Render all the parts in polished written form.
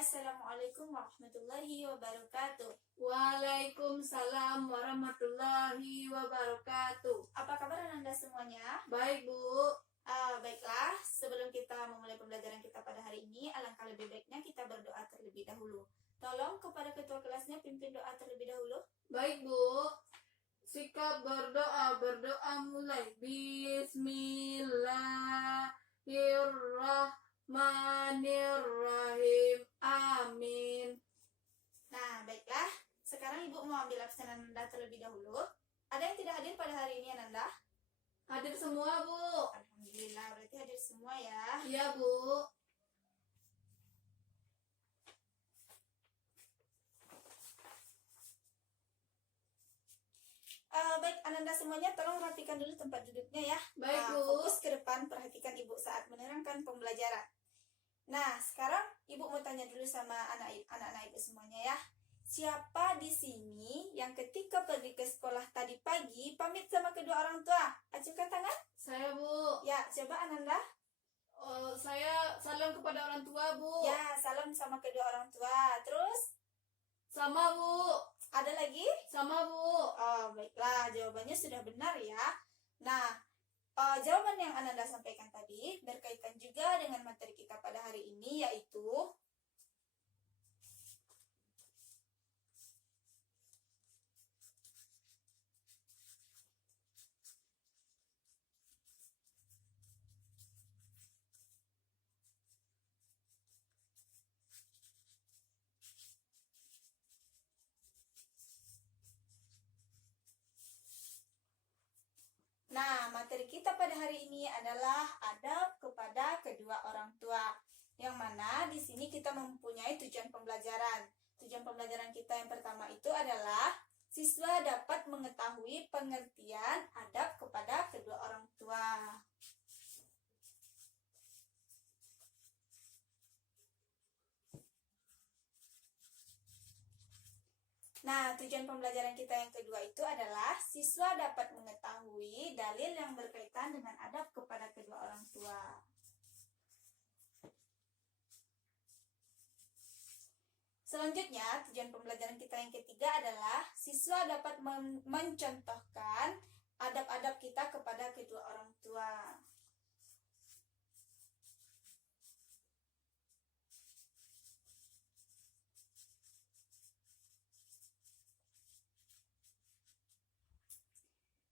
Assalamualaikum warahmatullahi wabarakatuh. Waalaikumsalam warahmatullahi wabarakatuh. Apa kabar Anda semuanya? Baik, Bu. Baiklah, sebelum kita memulai pembelajaran kita pada hari ini, alangkah lebih baiknya kita berdoa terlebih dahulu. Tolong kepada ketua kelasnya pimpin doa terlebih dahulu. Baik, Bu. Sikap berdoa mulai. Bismillahirrahmanirrahim. Amin. Nah, baiklah. Sekarang Ibu mau ambil absen Anda terlebih dahulu. Ada yang tidak hadir pada hari ini, Ananda? Hadir semua, Bu. Alhamdulillah, berarti hadir semua ya. Iya, Bu. Baik, Ananda semuanya tolong rapikan dulu tempat duduknya ya. Baik, Bu. Fokus ke depan, perhatikan Ibu saat menerangkan pembelajaran. Nah, sekarang Ibu mau tanya dulu sama anak-anak Ibu semuanya ya. Siapa di sini yang ketika pergi ke sekolah tadi pagi pamit sama kedua orang tua? Ajukan tangan. Saya, Bu. Ya, coba Ananda. Saya salam kepada orang tua, Bu. Ya, salam sama kedua orang tua. Terus, Sama, Bu. ada lagi? Sama, Bu. Oh, baiklah, jawabannya sudah benar ya. Nah, jawaban yang Ananda sampaikan tadi berkaitan juga dengan materi kita pada hari ini, yaitu materi kita pada hari ini adalah adab kepada kedua orang tua. Yang mana di sini kita mempunyai tujuan pembelajaran. Tujuan pembelajaran kita yang pertama itu adalah siswa dapat mengetahui pengertian adab kepada kedua orang tua. Nah, tujuan pembelajaran kita yang kedua itu adalah siswa dapat mengetahui dalil yang berkaitan dengan adab kepada kedua orang tua. Selanjutnya, tujuan pembelajaran kita yang ketiga adalah siswa dapat mencontohkan adab-adab kita kepada kedua orang tua.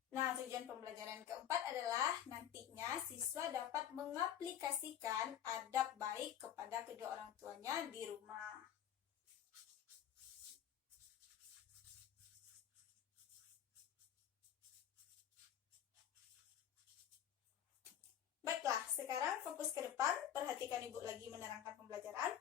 Nah, tujuan pembelajaran keempat adalah nantinya siswa dapat mengaplikasikan adab baik kepada kedua orang tuanya di rumah. Baiklah, sekarang fokus ke depan, perhatikan Ibu lagi menerangkan pembelajaran.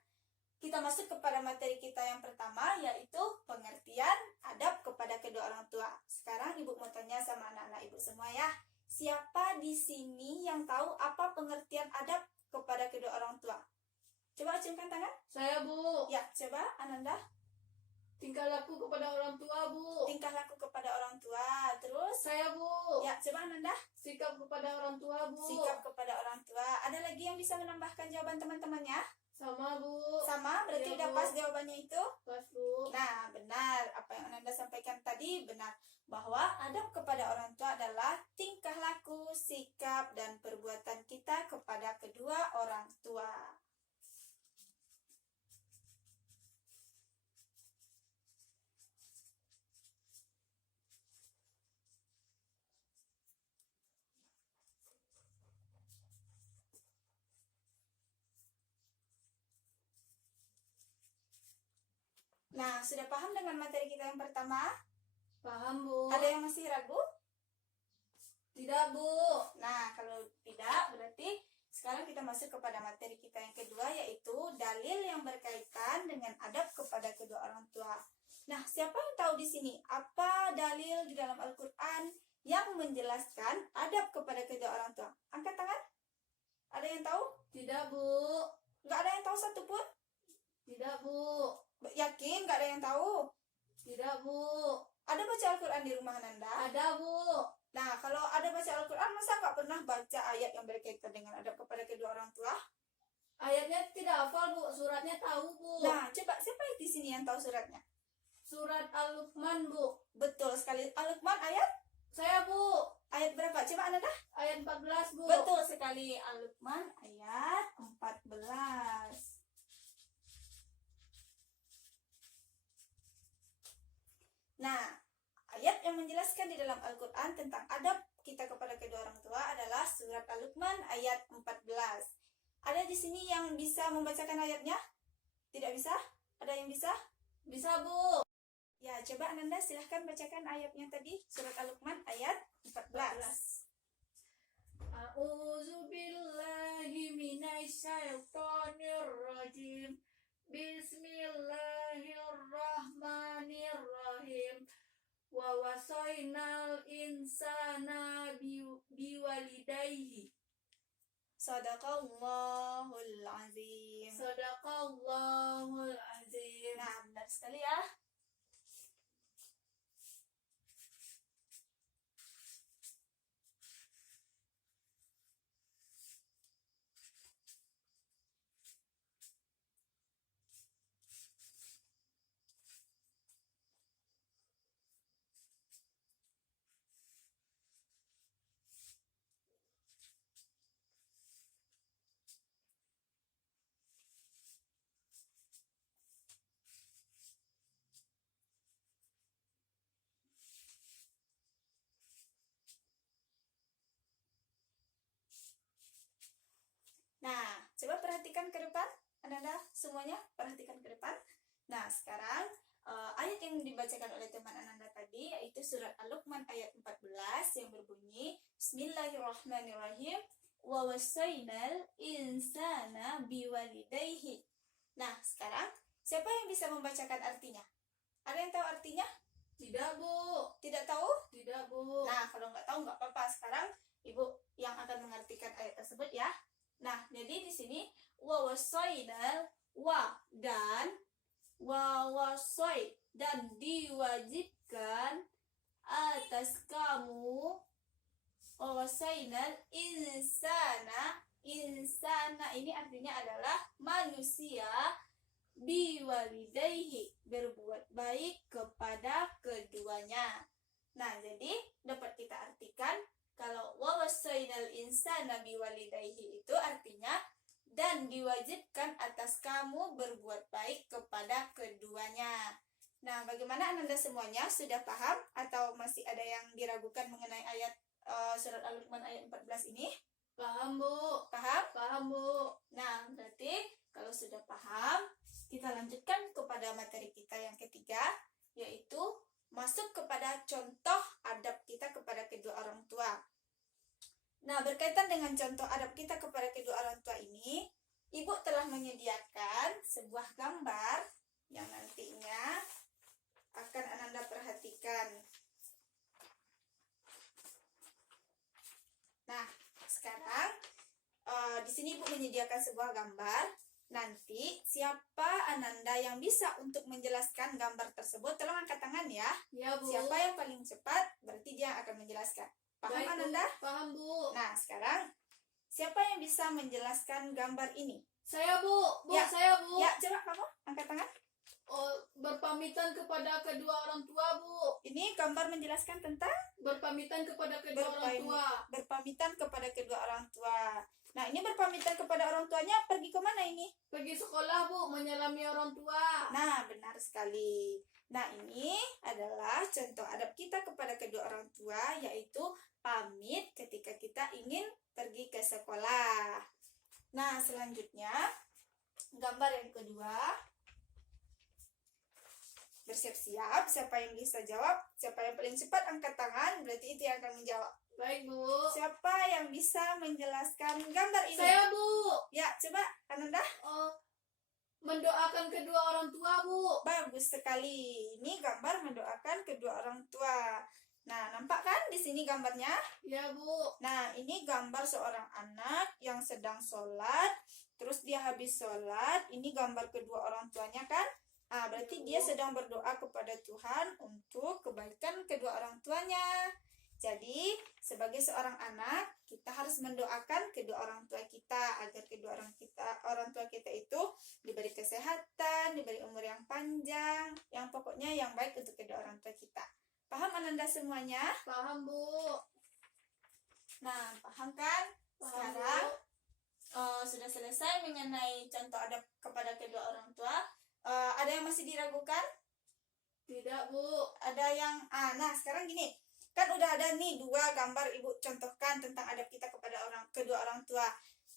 Kita masuk kepada materi kita yang pertama, yaitu pengertian adab kepada kedua orang tua. Sekarang Ibu mau tanya sama anak-anak Ibu semua ya. Siapa di sini yang tahu apa pengertian adab kepada kedua orang tua? Coba acungkan tangan. Saya, Bu. Ya, coba Ananda. Tingkah laku kepada orang tua, Bu. Tingkah laku kepada orang tua. Terus? Saya, Bu. Ya, coba Ananda. Sikap kepada orang tua, Bu. Sikap kepada orang tua. Ada lagi yang bisa menambahkan jawaban teman-temannya? Sama, Bu. Sama, berarti Iya, udah Bu. pas jawabannya itu? Pas, Bu. Nah, benar. Apa yang Anda sampaikan tadi benar. Bahwa adab kepada orang tua adalah tingkah laku, sikap, dan perbuatan kita kepada kedua orang tua. Nah, sudah paham dengan materi kita yang pertama? Paham, Bu. Ada yang masih ragu? Tidak, Bu. Nah, kalau tidak, berarti sekarang kita masuk kepada materi kita yang kedua, yaitu dalil yang berkaitan dengan adab kepada kedua orang tua. Nah, siapa yang tahu di sini apa dalil di dalam Al-Quran yang menjelaskan adab kepada kedua orang tua? Angkat tangan. Ada yang tahu? Tidak, Bu. Nggak ada yang tahu satupun? Tidak, Bu. Yakin nggak ada yang tahu? Tidak, Bu. Ada baca Al-Quran di rumah Nanda? Ada, Bu. Nah, kalau ada baca Al-Quran, masa nggak pernah baca ayat yang berkaitan dengan adab kepada kedua orang tua? Ayatnya tidak hafal, Bu. Suratnya tahu, Bu. Nah, yang tahu suratnya? Surat Al-Luqman, Bu. Betul sekali. Al-Luqman ayat? Saya, Bu. Ayat berapa? Coba Ananda. Ayat 14, Bu. Betul sekali. Al-Luqman ayat 14. Nah, ayat yang menjelaskan di dalam Al-Quran tentang adab kita kepada kedua orang tua adalah surat Al-Luqman ayat 14. Ada di sini yang bisa membacakan ayatnya? Tidak bisa? Ada yang bisa? Bisa, Bu. Ya, coba Ananda silahkan bacakan ayatnya tadi, surat Al-Luqman ayat 14. A'udzu billahi minasyaitonir rajim. Bismillahirrahmanirrahim. Wa wasainal insana biwalidayhi. Sadaqallahul azim. Sadaqallahul azim. Nah, benar sekali ya. Nah, coba perhatikan ke depan. Anda semuanya perhatikan ke depan. Nah, sekarang ayat yang dibacakan oleh teman Ananda tadi yaitu surat Al-Luqman ayat 14 yang berbunyi Bismillahirrahmanirrahim wa wasainal insana biwalidayhi. Nah, sekarang siapa yang bisa membacakan artinya? Ada yang tahu artinya? Tidak, Bu. Tidak tahu? Tidak, Bu. Nah, kalau nggak tahu nggak apa-apa. Sekarang Ibu yang akan mengartikan ayat tersebut ya. Nah, jadi di sini wa wasainal wa dan wa wasai dan diwajibkan atas kamu wa wasainal insana ini artinya adalah manusia biwalidayhi berbuat baik kepada keduanya. Nah, jadi dapat kita artikan kalau wa wasainal insana biwalidayhi itu artinya dan diwajibkan atas kamu berbuat baik kepada keduanya. Nah, bagaimana Ananda semuanya? Sudah paham atau masih ada yang diragukan mengenai ayat surat Al-Luqman ayat 14 ini? Paham, Bu. Paham? Paham, Bu. Nah, berarti kalau sudah paham, kita lanjutkan kepada materi kita yang ketiga, yaitu masuk kepada contoh adab kita kepada kedua orang tua. Nah, berkaitan dengan contoh adab kita kepada kedua orang tua ini, Ibu telah menyediakan sebuah gambar yang nantinya akan Ananda perhatikan. Nah, sekarang di sini Ibu menyediakan sebuah gambar. Nanti siapa Ananda yang bisa untuk menjelaskan gambar tersebut, tolong angkat tangan ya. Ya, Bu. Siapa yang paling cepat, berarti dia yang akan menjelaskan. Paham Baik, Bu. Ananda? Paham, Bu. Nah, sekarang siapa yang bisa menjelaskan gambar ini? Saya, Bu. Bu, Ya. saya, Bu. Ya, coba kamu angkat tangan. Oh, berpamitan kepada kedua orang tua, Bu. Ini gambar menjelaskan tentang Berpamitan kepada kedua orang tua. berpamitan kepada kedua orang tua. Nah, ini berpamitan kepada orang tuanya pergi ke mana ini? Pergi sekolah, Bu, menyelami orang tua. Nah, benar sekali. Nah, ini adalah contoh adab kita kepada kedua orang tua, yaitu pamit ketika kita ingin pergi ke sekolah. Nah, selanjutnya, gambar yang kedua. Bersiap-siap, siapa yang bisa jawab, siapa yang paling cepat angkat tangan, berarti itu yang akan menjawab. Baik, Bu. Siapa yang bisa menjelaskan gambar ini? Saya, Bu. Ya, coba Ananda. Oh, mendoakan kedua orang tua, Bu. Bagus sekali. Ini gambar mendoakan kedua orang tua. Nah, nampak kan di sini gambarnya? Ya, Bu. Nah, ini gambar seorang anak yang sedang sholat. Terus dia habis sholat. Ini gambar kedua orang tuanya kan? Berarti dia sedang berdoa kepada Tuhan untuk kebaikan kedua orang tuanya. Jadi, sebagai seorang anak, kita harus mendoakan kedua orang tua kita agar kedua orang tua kita itu diberi kesehatan, kesehatan, diberi umur yang panjang, yang pokoknya yang baik untuk kedua orang tua kita. Paham Ananda semuanya? Paham, Bu. Nah, paham kan? Paham, Sekarang Bu. sudah selesai mengenai contoh adab kepada kedua orang tua. Ada yang masih diragukan? Tidak, Bu. Ada yang nah sekarang gini, kan udah ada nih 2 gambar ibu contohkan tentang adab kita kepada kedua orang tua.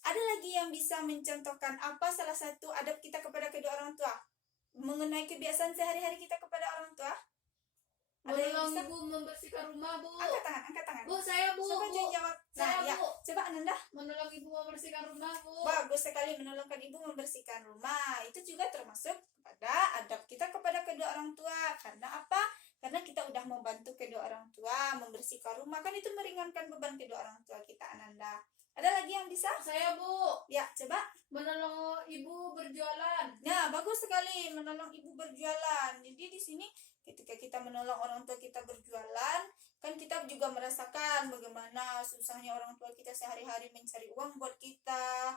Ada lagi yang bisa mencontohkan apa salah satu adab kita kepada kedua orang tua mengenai kebiasaan sehari-hari kita kepada orang tua? Ada yang Menolong bisa? Ibu membersihkan rumah, Bu. Angkat tangan. Bu, saya, Bu. Siapa Bu. yang jawab? Saya, Nah, ya, Bu. coba Ananda. Menolong Ibu membersihkan rumah, Bu. Bagus sekali, menolongkan ibu membersihkan rumah. Itu juga termasuk kepada adab kita kepada kedua orang tua. Karena apa? Karena kita udah membantu kedua orang tua membersihkan rumah, kan itu meringankan beban kedua orang tua kita, Ananda. Ada lagi yang bisa? Saya, Bu. Ya, coba. Menolong Ibu berjualan. Nah, bagus sekali menolong ibu berjualan. Jadi di sini ketika kita menolong orang tua kita berjualan, kan kita juga merasakan bagaimana susahnya orang tua kita sehari-hari mencari uang buat kita,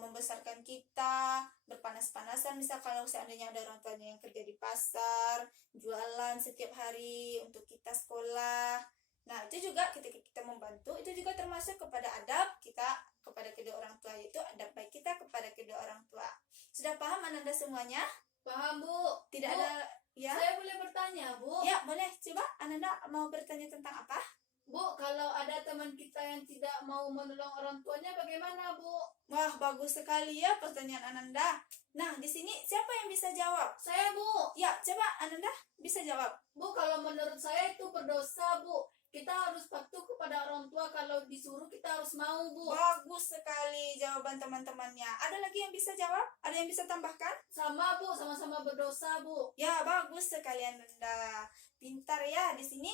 membesarkan kita, berpanas-panasan. Misal kalau seandainya ada orang tuanya yang kerja di pasar, jualan setiap hari untuk kita sekolah. Nah, itu juga ketika kita membantu, itu juga termasuk kepada adab kita kepada kedua orang tua, yaitu adab baik kita kepada kedua orang tua. Sudah paham Ananda semuanya? Paham, Bu. Tidak Bu, ada ya? Saya boleh bertanya, Bu? Ya, boleh. Coba Ananda mau bertanya tentang apa? Bu, kalau ada teman kita yang tidak mau menolong orang tuanya, bagaimana, Bu? Wah, bagus sekali ya pertanyaan Ananda. Nah, di sini siapa yang bisa jawab? Saya, Bu. Ya, coba Ananda bisa jawab. Bu, kalau menurut saya itu berdosa, Bu. Kita harus patuh kepada orang tua, kalau disuruh kita harus mau, Bu. Bagus sekali jawaban teman-temannya. Ada lagi yang bisa jawab? Ada yang bisa tambahkan? Sama, Bu, sama-sama berdosa, Bu. Ya, bagus sekali Ananda. Pintar ya di sini.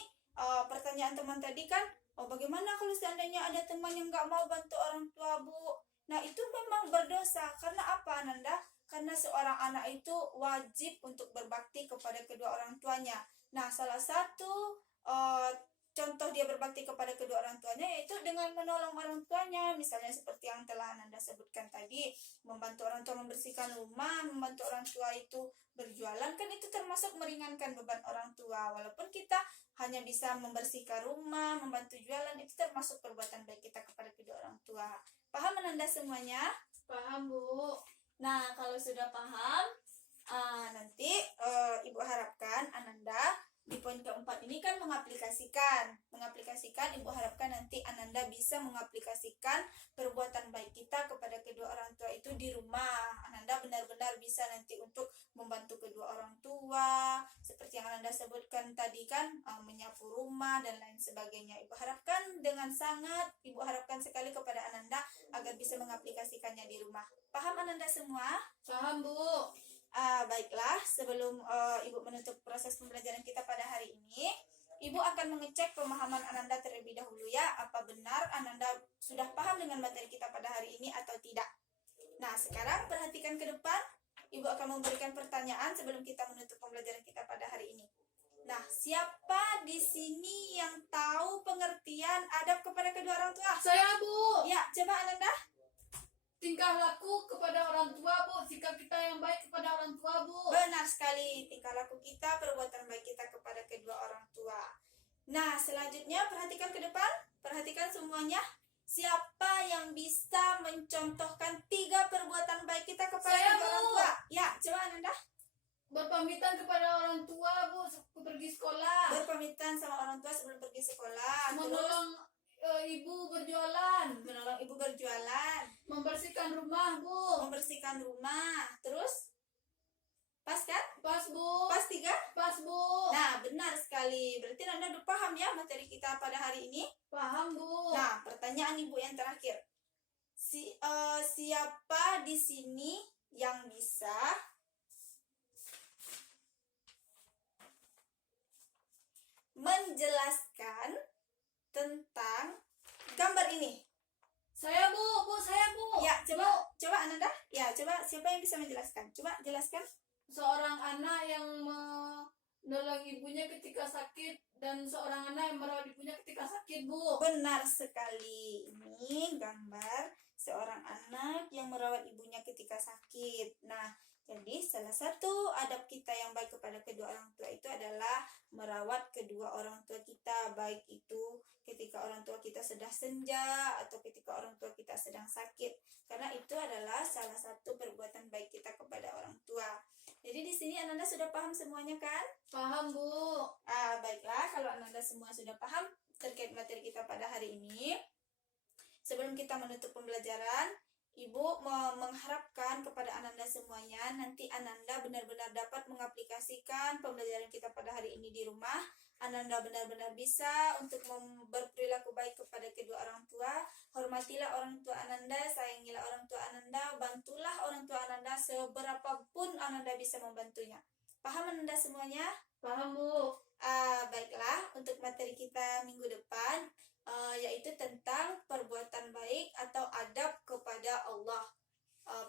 Pertanyaan teman tadi kan, bagaimana kalau seandainya ada teman yang nggak mau bantu orang tua, Bu? Nah, itu memang berdosa. Karena apa, Ananda? Karena seorang anak itu wajib untuk berbakti kepada kedua orang tuanya. Nah, salah satu contoh dia berbakti kepada kedua orang tuanya yaitu dengan menolong orang tuanya. Misalnya seperti yang telah Ananda sebutkan tadi, membantu orang tua membersihkan rumah, membantu orang tua itu berjualan, kan itu termasuk meringankan beban orang tua. Walaupun kita hanya bisa membersihkan rumah, membantu jualan, itu termasuk perbuatan baik kita kepada kedua orang tua. Paham Ananda semuanya? Paham, Bu. Nah, kalau sudah paham, nanti Ibu harapkan Ananda di poin keempat ini kan mengaplikasikan. Ibu harapkan nanti Ananda bisa mengaplikasikan perbuatan baik kita kepada kedua orang tua itu di rumah. Ananda benar-benar bisa nanti untuk membantu kedua orang tua, seperti yang Ananda sebutkan tadi kan, menyapu rumah dan lain sebagainya. Ibu harapkan sekali kepada Ananda agar bisa mengaplikasikannya di rumah. Paham Ananda semua? Paham, Bu. Baiklah, sebelum Ibu menutup proses pembelajaran kita pada hari ini, Ibu akan mengecek pemahaman Ananda terlebih dahulu ya, apa benar Ananda sudah paham dengan materi kita pada hari ini atau tidak. Nah, sekarang perhatikan ke depan, Ibu akan memberikan pertanyaan sebelum kita menutup pembelajaran kita pada hari ini. Nah, siapa di sini yang tahu pengertian adab kepada kedua orang tua? Saya, Bu. Ya, coba Ananda. Tingkah laku kepada orang tua, Bu. Sikap kita yang baik kepada orang tua, Bu. Benar sekali, tingkah laku kita, perbuatan baik kita kepada kedua orang tua. Nah, selanjutnya perhatikan ke depan, perhatikan semuanya. Siapa yang bisa mencontohkan 3 perbuatan baik kita kepada Saya, kedua orang Bu. tua? Ya, coba Ananda. Berpamitan kepada orang tua, Bu, pergi sekolah. Berpamitan sama orang tua sebelum pergi sekolah. Terus Menolong ibu berjualan. menolong ibu berjualan. Membersihkan rumah, Bu. Membersihkan rumah. Terus? Pas kan? Pas, Bu. Pas 3? Pas, Bu. Nah, benar sekali. Berarti Anda udah paham ya materi kita pada hari ini? Paham, Bu. Nah, pertanyaan Ibu yang terakhir. Siapa di sini yang bisa menjelaskan tentang gambar ini? Saya, Bu. Bu, saya, Bu. Ya, coba Ananda. Ya, coba siapa yang bisa menjelaskan? Coba jelaskan. Seorang anak yang menolong ibunya ketika sakit dan seorang anak yang merawat ibunya ketika sakit, Bu. Benar sekali. Ini gambar seorang anak yang merawat ibunya ketika sakit. Nah, jadi salah satu adab kita yang baik kepada kedua orang tua itu adalah merawat kedua orang tua kita, baik itu ketika orang tua kita sedang senja atau ketika orang tua kita sedang sakit, karena itu adalah salah satu perbuatan baik kita kepada orang tua. Jadi di sini Ananda sudah paham semuanya kan? Paham, Bu. Baiklah, kalau Ananda semua sudah paham terkait materi kita pada hari ini, sebelum kita menutup pembelajaran, Ibu mengharapkan kepada Ananda semuanya, nanti Ananda benar-benar dapat mengaplikasikan pembelajaran kita pada hari ini di rumah. Ananda benar-benar bisa untuk berperilaku baik kepada kedua orang tua. Hormatilah orang tua Ananda, sayangilah orang tua Ananda, bantulah orang tua Ananda seberapapun Ananda bisa membantunya. Paham Ananda semuanya? Paham, Bu. Baiklah, untuk materi kita minggu depan yaitu tentang perbuatan baik atau adab kepada Allah.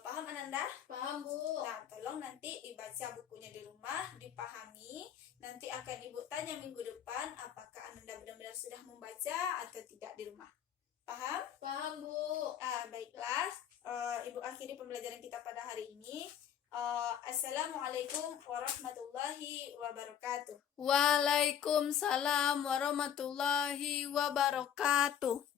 Paham Ananda? Paham, Bu. Nah, tolong nanti dibaca bukunya di rumah, dipahami. Nanti akan Ibu tanya minggu depan apakah Ananda benar-benar sudah membaca atau tidak di rumah. Paham? Paham, Bu. Baiklah, Ibu akhiri pembelajaran kita pada hari ini. Assalamualaikum warahmatullahi wabarakatuh. Waalaikumsalam warahmatullahi wabarakatuh.